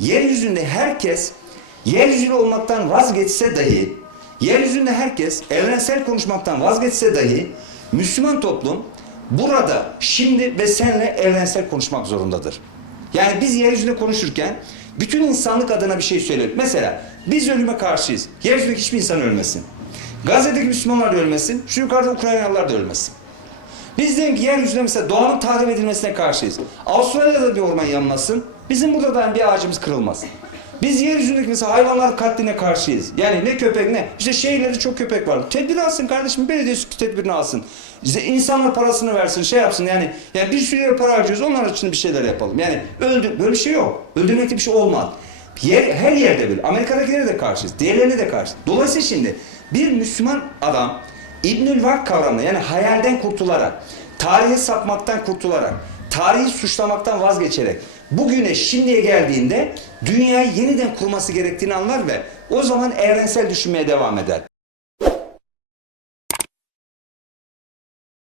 yeryüzünde herkes yeryüzünde olmaktan vazgeçse dahi, yeryüzünde herkes evrensel konuşmaktan vazgeçse dahi Müslüman toplum burada şimdi ve senle evrensel konuşmak zorundadır. Yani biz yeryüzünde konuşurken bütün insanlık adına bir şey söyleyelim. Mesela biz ölüme karşıyız. Yeryüzündeki hiçbir insan ölmesin. Gazze'deki Müslümanlar da ölmesin. Şu yukarıda Ukraynalılar da ölmesin. Biz diyelim ki yeryüzünde mesela doğanın tahrip edilmesine karşıyız. Avustralya'da bir orman yanmasın. Bizim burada da bir ağacımız kırılmasın. Biz yeryüzündeki mesela hayvanlar katline karşıyız. Yani ne köpek ne. İşte şehirlerde çok köpek var. Tedbir alsın kardeşim. Belediyesi tedbirini alsın. İşte insanlar parasını versin, şey yapsın. Yani yani bir sürü para harcıyoruz. Onlar için bir şeyler yapalım. Yani öldür böyle bir şey yok. Öldürmekte bir şey olmaz. Yer, her yerde böyle. Amerika'dakilere de karşıyız. Diğerlerine de karşı. Dolayısıyla şimdi bir Müslüman adam İbnül Vak kavramına yani hayalden kurtularak, tarihe sapmaktan kurtularak, tarihi suçlamaktan vazgeçerek bugüne şimdiye geldiğinde dünyayı yeniden kurması gerektiğini anlar ve o zaman evrensel düşünmeye devam eder.